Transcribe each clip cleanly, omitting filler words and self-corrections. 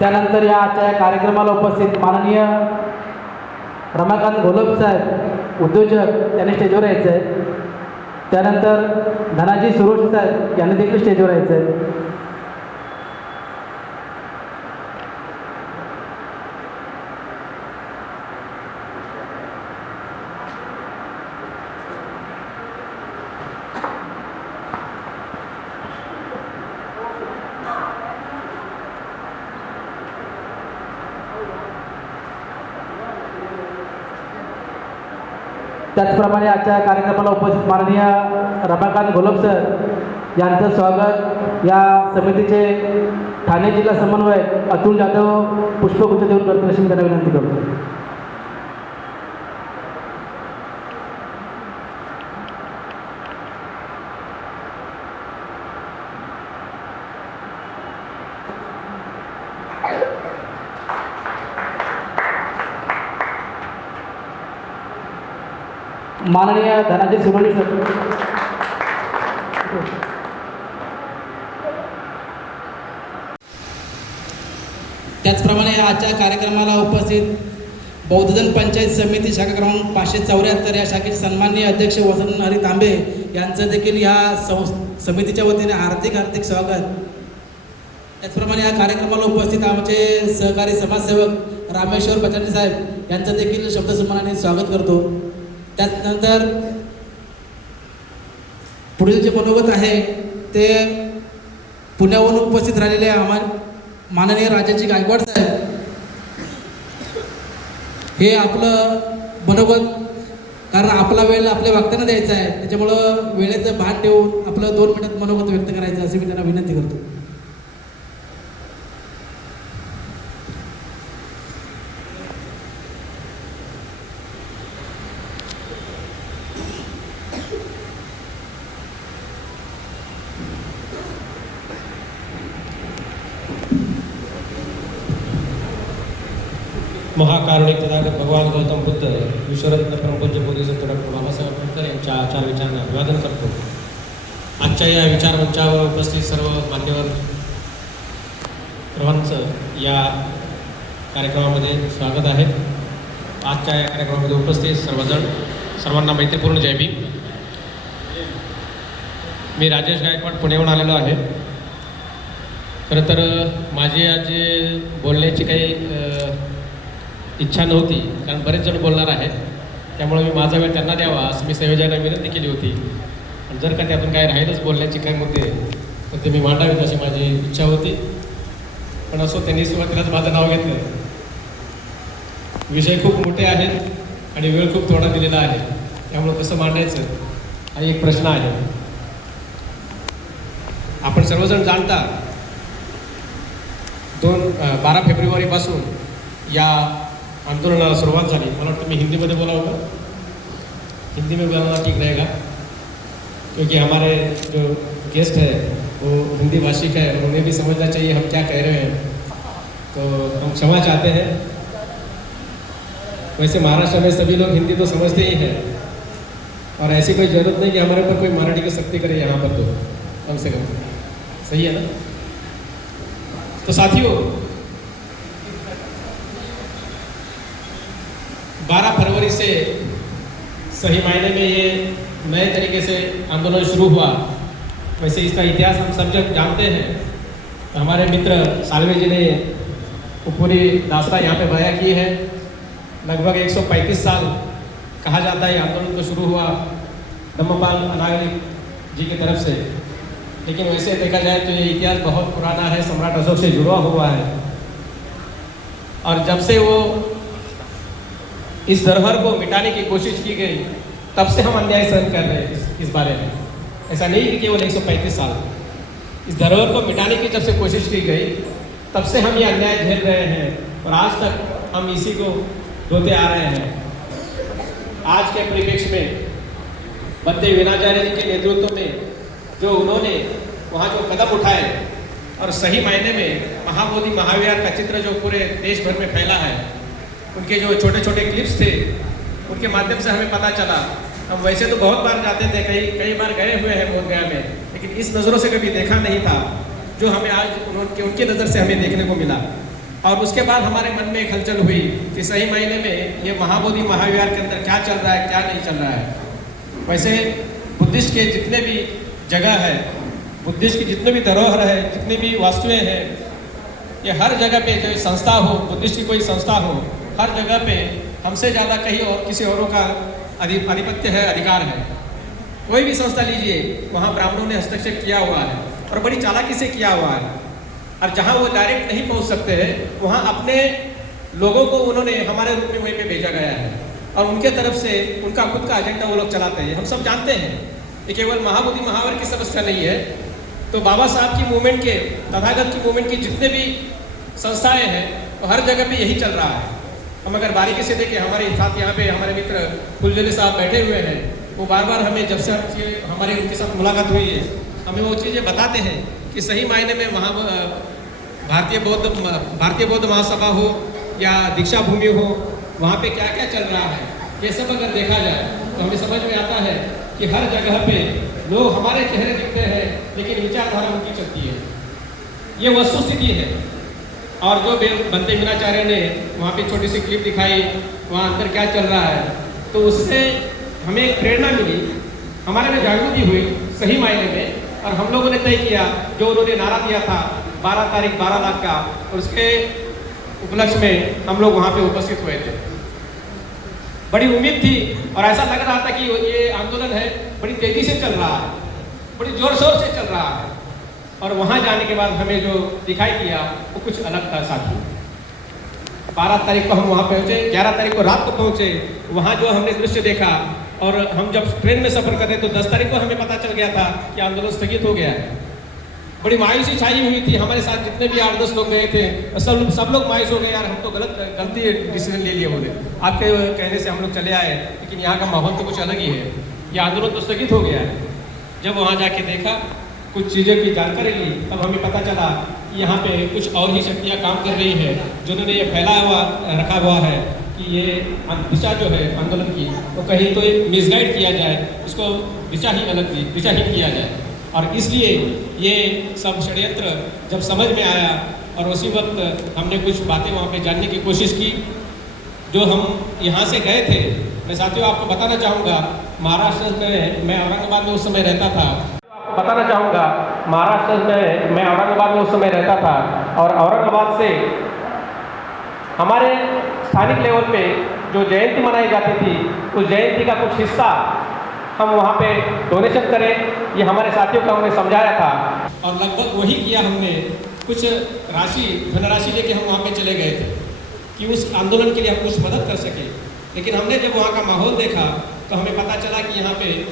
त्यानंतर या आजच्या कार्यक्रमाला उपस्थित माननीय रमाकांत घोलप साहेब उद्योजक त्यांनी स्टेजवर यायचं आहे. त्यानंतर धनाजी सुरोश साहेब यांनी देखील स्टेजवर यायचं आहे. त्याचप्रमाणे आजच्या कार्यक्रमाला उपस्थित माननीय रमाकांत घोलप सर यांचं स्वागत या समितीचे ठाणे जिल्हा समन्वयक अतुल जाधव पुष्पगुच्छ देऊन करतील अशी मी त्यांना विनंती करतो. माननीय धनाजी सुरोली सर. त्याचप्रमाणे आजच्या कार्यक्रमाला उपस्थित बौद्धजन पंचायत समिती शाखा क्रमांक 574 या शाखेचे सन्माननीय अध्यक्ष वसंत हरी तांबे यांचं देखील या समितीच्या वतीने हार्दिक स्वागत. त्याचप्रमाणे या कार्यक्रमाला उपस्थित आमचे सहकारी समाजसेवक रामेश्वर बचाटे साहेब यांचं देखील शब्दसन्मानाने स्वागत करतो. त्यानंतर पुढील जे मनोगत आहे ते पुण्याहून उपस्थित राहिलेले माननीय राजाजी गायकवाड साहेब हे आपलं मनोगत, कारण आपला वेळ आपल्या वक्त्यांना द्यायचा आहे, त्याच्यामुळं वेळेचं भान ठेवून आपलं 2 मिनिटात मनोगत व्यक्त करायचं असे मी त्यांना विनंती करतो. महाकारुणिक तथागत भगवान गौतम बुद्ध विश्वरत्न परमपूज्य बोधिसत्व डॉक्टर बाबासाहेब आंबेडकर यांच्या आचार विचारांना अभिवादन करतो. आजच्या या विचारमंचावर उपस्थित सर्व मान्यवर सर्वांचं या कार्यक्रमामध्ये स्वागत आहे. आजच्या या कार्यक्रमामध्ये उपस्थित सर्वांना मैत्रीपूर्ण जय भीम. मी राजेश गायकवाड पुण्याहून आलेलो आहे. खरं तर माझी आज बोलण्याची काही इच्छा नव्हती, कारण बरेच जण बोलणार आहेत, त्यामुळे मी माझा वेळ त्यांना द्यावा असं मी संयोजकांना विनंती केली होती. आणि जर का त्यातून काय राहिलंच बोलण्याची काय मुद्दे तर ते मी मांडावेत अशी माझी इच्छा होती. पण असो, त्यांनी सुरुवातीलाच माझं नाव घेतलं. विषय खूप मोठे आहेत आणि वेळ खूप थोडा दिलेला आहे, त्यामुळे कसं मांडायचं हा एक प्रश्न आहे. आपण सर्वजण जाणता 12 फेब्रुवारीपासून या आंदोलनाला सुरुवात झाली. मला वाटतं मी हिंदीमध्ये बोलावं का? हिंदी में बोलना ठीक रहेगा, क्योंकि हमारे जो गेस्ट है वो हिंदी भाषिक है, उन्हें भी समझना चाहिए हम क्या कह रहे हैं, तो हम क्षमा चाहते हैं. वैसे महाराष्ट्र में सभी लोग हिंदी तो समझते ही हैं और ऐसी कोई ज़रूरत नहीं कि हमारे ऊपर कोई मराठी की सख्ती करे यहाँ पर, तो कम से कम सही है ना. तो साथियों, 12 फरवरी से सही मायने में ये नए तरीके से आंदोलन शुरू हुआ. वैसे इसका इतिहास हम सब जब जानते हैं. तो हमारे मित्र सालवे जी ने पूरी दास्तां यहाँ पे बयां की है. लगभग 135 साल कहा जाता है आंदोलन तो शुरू हुआ धम्मपाल अनागरिक जी की तरफ से, लेकिन वैसे देखा जाए तो ये इतिहास बहुत पुराना है, सम्राट अशोक से जुड़ा हुआ है. और जब से वो इस धरोहर को मिटाने की कोशिश की गई, तब से हम अन्याय सहन कर रहे हैं इस बारे में. ऐसा नहीं कि केवल 135 साल, इस धरोहर को मिटाने की जब से कोशिश की गई तब से हम ये अन्याय झेल रहे हैं और आज तक हम इसी को ढोते आ रहे हैं. आज के परिप्रेक्ष्य में बंदे वीणाचार्य जी के नेतृत्व में जो उन्होंने वहाँ जो कदम उठाए और सही मायने में महाबोधि महाविहार का चित्र जो पूरे देश भर में फैला है, उनके जो छोटे छोटे क्लिप्स थे उनके माध्यम से हमें पता चला. हम वैसे तो बहुत बार जाते थे, कई बार गए हुए हैं बोधगया में, लेकिन इस नज़रों से कभी देखा नहीं था जो हमें आज उनकी नज़र से हमें देखने को मिला. और उसके बाद हमारे मन में एक हलचल हुई कि सही मायने में ये महाबोधि महाविहार के अंदर क्या चल रहा है, क्या नहीं चल रहा है। वैसे बुद्धिस्ट के जितने भी जगह है, बुद्धिस्ट की जितने भी धरोहर है, जितनी भी वास्तुएं हैं, ये हर जगह पे कोई संस्था हो, बुद्धिस्ट की कोई संस्था हो, हर जगह पे हमसे ज़्यादा कहीं और किसी औरों का आधिपत्य है, अधिकार है। कोई भी संस्था लीजिए, वहाँ ब्राह्मणों ने हस्तक्षेप किया हुआ है और बड़ी चालाकी से किया हुआ है। और जहाँ वो डायरेक्ट नहीं पहुँच सकते हैं, वहाँ अपने लोगों को उन्होंने हमारे रूप में वहीं पे भेजा गया है और उनके तरफ से उनका खुद का एजेंडा वो लोग चलाते हैं। हम सब जानते हैं ये केवल महाबोधि महावर की समस्या नहीं है, तो बाबा साहब की मूवमेंट के, तथागत की मूवमेंट की जितने भी संस्थाएं हैं, तो हर जगह पे यही चल रहा है। हम अगर बारीकी से देखें, हमारे साथ यहाँ पे हमारे मित्र फुलझड़ी साहब बैठे हुए हैं, वो बार बार हमें जब से हमारी उनके साथ मुलाकात हुई है, हमें वो चीज़ें बताते हैं कि सही मायने में भारतीय बौद्ध महासभा हो या दीक्षा भूमि हो, वहाँ पे क्या क्या चल रहा है, ये सब अगर देखा जाए तो हमें समझ में आता है कि हर जगह पे लोग हमारे चेहरे दिखते हैं, लेकिन विचारधारा उनकी चलती है। ये वस्तुस्थिति है। और जो बंते मीनाचार्य ने वहाँ पे छोटी सी क्लिप दिखाई, वहाँ अंदर क्या चल रहा है, तो उससे हमें एक प्रेरणा मिली, हमारे में जागृति हुई सही मायने में। और हम लोगों ने तय किया, जो उन्होंने नारा दिया था 12 तारीख 12 लाख का, उसके उपलक्ष्य में हम लोग वहाँ पे उपस्थित हुए थे। बड़ी उम्मीद थी और ऐसा लग रहा था कि ये आंदोलन है बड़ी तेजी से चल रहा है, बड़ी जोर शोर से चल रहा है। और वहाँ जाने के बाद हमें जो दिखाई दिया वो कुछ अलग था साथी। 12 तारीख को हम वहाँ पहुँचे, 11 तारीख को रात को पहुँचे। वहाँ जो हमने दृश्य देखा, और हम जब ट्रेन में सफ़र कर रहे तो 10 तारीख को हमें पता चल गया था कि आंदोलन स्थगित हो गया है। बड़ी मायूसी छाई हुई थी। हमारे साथ जितने भी 8-10 लोग गए थे, सब लोग मायूस हो गए, यार हम तो गलती डिसीजन ले लिए बोले, आपके कहने से हम लोग चले आए, लेकिन यहाँ का माहौल तो कुछ अलग ही है, ये आंदोलन तो स्थगित हो गया है। जब वहाँ जाके देखा, कुछ चीज़ों की जानकारी ली, तब हमें पता चला कि यहाँ पे कुछ और ही शक्तियाँ काम कर रही है, जिन्होंने ये फैला हुआ रखा हुआ है कि ये दिशा जो है आंदोलन की, वो कहीं तो मिसगाइड किया जाए, उसको दिशाहीन किया जाए। और इसलिए ये सब षड्यंत्र जब समझ में आया, और उसी वक्त हमने कुछ बातें वहाँ पे जानने की कोशिश की। जो हम यहाँ से गए थे, मैं साथियों आपको बताना चाहूँगा, महाराष्ट्र में मैं औरंगाबाद में उस समय रहता था। और औरंगाबाद से हमारे स्थानिक लेवल पे जो जयंती मनाई जाती थी, उस जयंती का कुछ हिस्सा हम वहाँ पे डोनेशन करें, ये हमारे साथियों को हमने समझाया था। और लगभग वही किया हमने, कुछ धनराशि लेके हम वहाँ पे चले गए थे कि उस आंदोलन के लिए हम कुछ मदद कर सके। लेकिन हमने जब वहाँ का माहौल देखा तो हमें पता चला कि यहाँ पे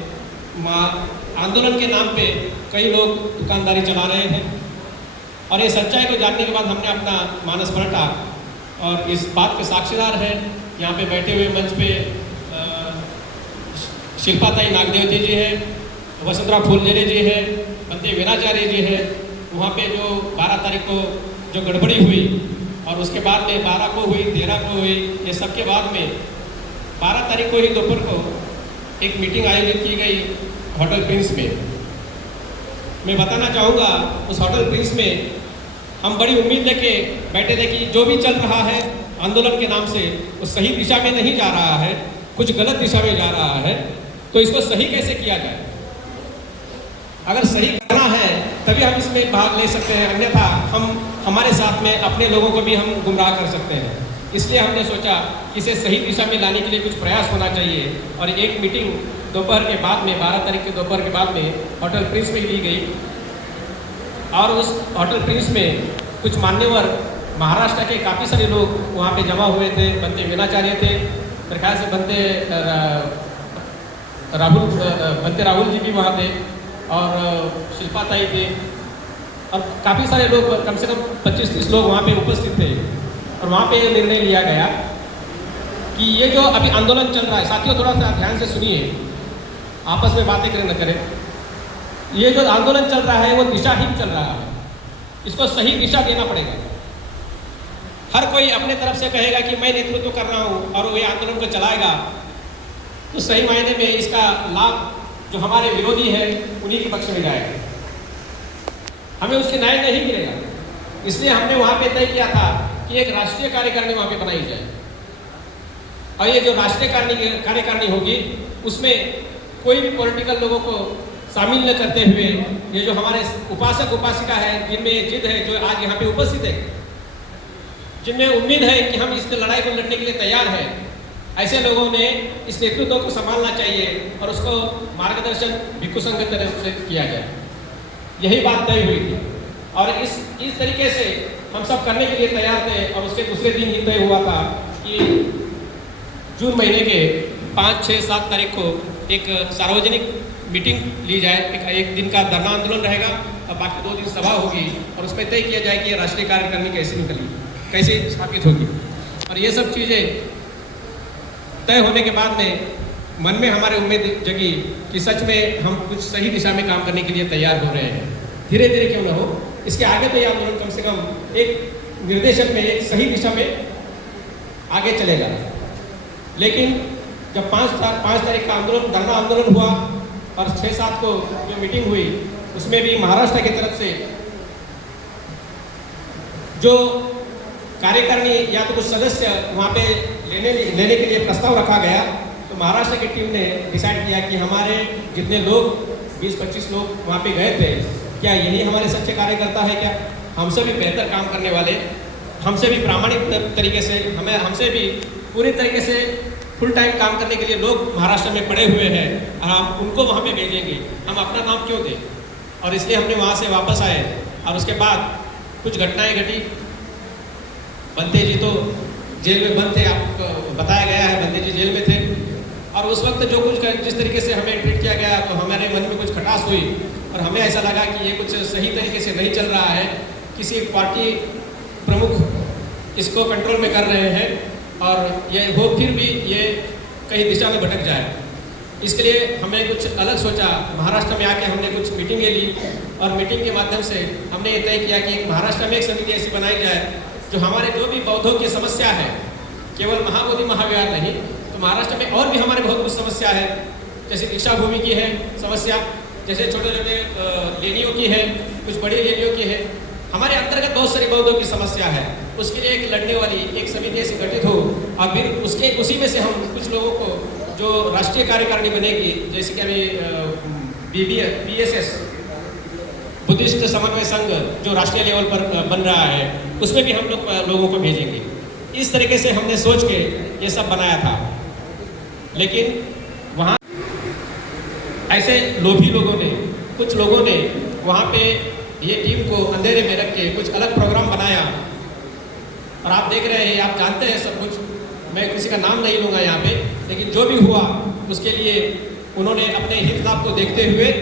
आंदोलन के नाम पे कई लोग दुकानदारी चला रहे हैं। और ये सच्चाई को जानने के बाद हमने अपना मानस पलटा, और इस बात के साक्षीदार हैं यहाँ पे बैठे हुए मंच पे शिल्पाताई नागदेवती जी है, वसुंधरा फुलझड़ी जी है, बंते वीराचार्य जी है। वहाँ पे जो 12 तारीख को जो गड़बड़ी हुई, और उसके बाद में 12 को हुई, 13 को हुई, ये सब के बाद में 12 तारीख को ही दोपहर को एक मीटिंग आयोजित की गई होटल प्रिंस में। मैं बताना चाहूँगा, उस होटल प्रिंस में हम बड़ी उम्मीद लेके बैठे थे कि जो भी चल रहा है आंदोलन के नाम से, वो सही दिशा में नहीं जा रहा है, कुछ गलत दिशा में जा रहा है, तो इसको सही कैसे किया जाए। अगर सही करना है तभी हम इसमें भाग ले सकते हैं, अन्यथा हमारे साथ में अपने लोगों को भी हम गुमराह कर सकते हैं। इसलिए हमने सोचा कि इसे सही दिशा में लाने के लिए कुछ प्रयास होना चाहिए। और एक मीटिंग दोपहर के बाद में, 12 तारीख के दोपहर के बाद में होटल प्रिंस में ली गई। और उस होटल प्रिंस में कुछ मान्यवर महाराष्ट्र के काफ़ी सारे लोग वहाँ पे जमा हुए थे। बंते वीराचार्य थे, मेरे ख्याल से बंते राहुल जी भी वहाँ थे, और शिल्पाताई थे, और काफ़ी सारे लोग, कम से कम 25-30 लोग वहाँ पे उपस्थित थे। और वहाँ पे ये निर्णय लिया गया कि ये जो अभी आंदोलन चल रहा है, साथियों थोड़ा सा ध्यान से सुनिए, आपस में बातें करें न करें। ये जो आंदोलन चल रहा है वो दिशाहीन चल रहा है, इसको सही दिशा देना पड़ेगा। हर कोई अपने तरफ से कहेगा कि मैं नेतृत्व कर रहा हूँ और वो ये आंदोलन को चलाएगा, तो सही मायने में इसका लाभ जो हमारे विरोधी है उन्हीं के पक्ष में जाएगा, हमें उसके न्याय नहीं मिलेगा। इसलिए हमने वहाँ पे तय किया था कि एक राष्ट्रीय कार्यकारिणी वहाँ पे बनाई जाए। और ये जो राष्ट्रीय कार्यकारिणी होगी उसमें कोई भी पॉलिटिकल लोगों को शामिल न करते हुए ये जो हमारे उपासक उपासिका है, जिनमें ये जिद है, जो आज यहाँ पे उपस्थित है, जिनमें उम्मीद है कि हम इस लड़ाई को लड़ने के लिए तैयार हैं, ऐसे लोगों ने इस नेतृत्व को संभालना चाहिए और उसको मार्गदर्शन भिक्षु संघ की तरफ से किया जाए। यही बात तय हुई थी और इस तरीके से हम सब करने के लिए तैयार थे। और उसके दूसरे दिन ही तय हुआ था कि जून महीने के 5, 6, 7 तारीख को एक सार्वजनिक मीटिंग ली जाए। एक दिन का धरना आंदोलन रहेगा और बाकी 2 दिन सभा होगी और उसमें तय किया जाए कि राष्ट्रीय कार्यकारिणी कैसे निकली, कैसे स्थापित होगी। और ये सब चीज़ें तय होने के बाद में मन में हमारे उम्मीद जगी कि सच में हम कुछ सही दिशा में काम करने के लिए तैयार हो रहे हैं। धीरे धीरे क्यों ना हो, इसके आगे तो ये आंदोलन कम से कम एक निर्देशन में, एक सही दिशा में आगे चलेगा। लेकिन जब 5 तारीख का आंदोलन, धरना आंदोलन हुआ और 6-7 को जो मीटिंग हुई उसमें भी महाराष्ट्र की तरफ से जो कार्यकारिणी या तो कुछ सदस्य वहाँ पे लेने के लिए प्रस्ताव रखा गया, तो महाराष्ट्र की टीम ने डिसाइड किया कि हमारे जितने लोग 20-25 लोग वहाँ पे गए थे, क्या यही हमारे सच्चे कार्यकर्ता है? क्या हमसे भी बेहतर काम करने वाले, हमसे भी प्रामाणिक तरीके से, हमसे भी पूरी तरीके से फुल टाइम काम करने के लिए लोग महाराष्ट्र में पड़े हुए हैं और हम उनको वहाँ पे भेजेंगे, हम अपना नाम क्यों दें? और इसलिए हमने वहाँ से वापस आए और उसके बाद कुछ घटनाएं घटी। बंते जी तो जेल में बंद थे, आपको बताया गया है, बंते जी जेल में थे और उस वक्त जो कुछ जिस तरीके से हमें ट्रीट किया गया तो हमारे मन में कुछ खटास हुई और हमें ऐसा लगा कि ये कुछ सही तरीके से नहीं चल रहा है, किसी पार्टी प्रमुख इसको कंट्रोल में कर रहे हैं और ये हो फिर भी ये कहीं दिशा में भटक जाए। इसके लिए हमने कुछ अलग सोचा। महाराष्ट्र में आके हमने कुछ मीटिंगें ली और मीटिंग के माध्यम से हमने ये तय किया कि महाराष्ट्र में एक समिति ऐसी बनाई जाए जो हमारे जो भी बौद्धों की समस्या है, केवल महाबोधि महाविहार नहीं, तो महाराष्ट्र में और भी हमारे बहुत कुछ समस्या है, जैसे दीक्षा भूमि की है समस्या, जैसे छोटे छोटे लेनियों की है, कुछ बड़ी लेनियों की है, हमारे अंतर्गत बहुत सारी बौद्धों की समस्या है। उसके लिए एक लड़ने वाली एक समिति ऐसी गठित हो और फिर उसी में से हम कुछ लोगों को जो राष्ट्रीय कार्यकारिणी बनेगी, जैसे कि अभी BSS बुद्धिस्ट समन्वय संघ जो राष्ट्रीय लेवल पर बन रहा है, उसमें भी हम लोगों को भेजेंगे। इस तरीके से हमने सोच के ये सब बनाया था। लेकिन वहाँ ऐसे लोभी लोगों ने, कुछ लोगों ने वहाँ पे ये टीम को अंधेरे में रख के कुछ अलग प्रोग्राम बनाया और आप देख रहे हैं, आप जानते हैं सब कुछ, मैं किसी का नाम नहीं लूँगा यहाँ पे, लेकिन जो भी हुआ उसके लिए उन्होंने अपने हित लाभ को देखते हुए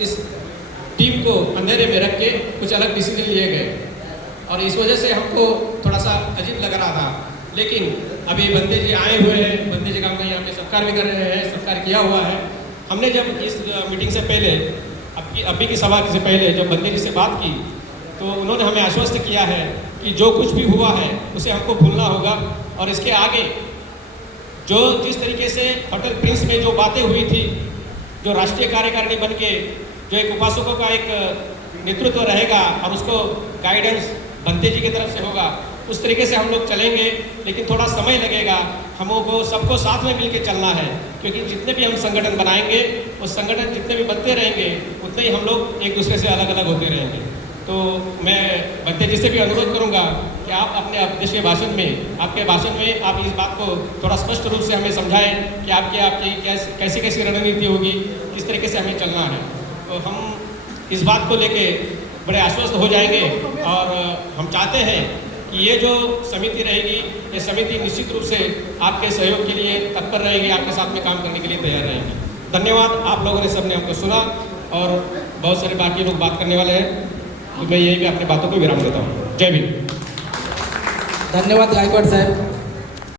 इस टीम को अंधेरे में रख के कुछ अलग डिसीजन लिए गए और इस वजह से हमको थोड़ा सा अजीब लग रहा था। लेकिन अभी बंदे जी आए हुए हैं, बंदे जी का हमने यहाँ पे सत्कार भी कर रहे हैं, सत्कार किया हुआ है। हमने जब इस मीटिंग से पहले, अभी की सभा से पहले जब बंदे जी से बात की तो उन्होंने हमें आश्वस्त किया है कि जो कुछ भी हुआ है उसे हमको भूलना होगा और इसके आगे जो जिस तरीके से होटल प्रिंस में जो बातें हुई थी, जो राष्ट्रीय कार्यकारिणी बन के जो एक उपासकों का एक नेतृत्व रहेगा और उसको गाइडेंस बंते जी की तरफ से होगा, उस तरीके से हम लोग चलेंगे। लेकिन थोड़ा समय लगेगा, हमको सबको साथ में मिलकर चलना है, क्योंकि जितने भी हम संगठन बनाएंगे उस संगठन जितने भी बनते रहेंगे उतने ही हम लोग एक दूसरे से अलग अलग होते रहेंगे। तो मैं बंते जी से भी अनुरोध करूंगा कि आप अपने अध्यक्ष के भाषण में, आपके भाषण में आप इस बात को थोड़ा स्पष्ट रूप से हमें समझाएं कि आपकी कैसी कैसी रणनीति होगी, किस तरीके से हमें चलना है। तो हम इस बात को लेके बड़े आश्वस्त हो जाएंगे और हम चाहते हैं कि ये जो समिति रहेगी, ये समिति निश्चित रूप से आपके सहयोग के लिए तत्पर रहेगी, आपके साथ में काम करने के लिए तैयार रहेगी। धन्यवाद, आप लोगों ने सबने हमको सुना और बहुत सारे बाकी लोग बात करने वाले हैं, तो मैं यही भी अपनी बातों को विराम देता हूँ। जय भीम। धन्यवाद गायकवाड साहेब।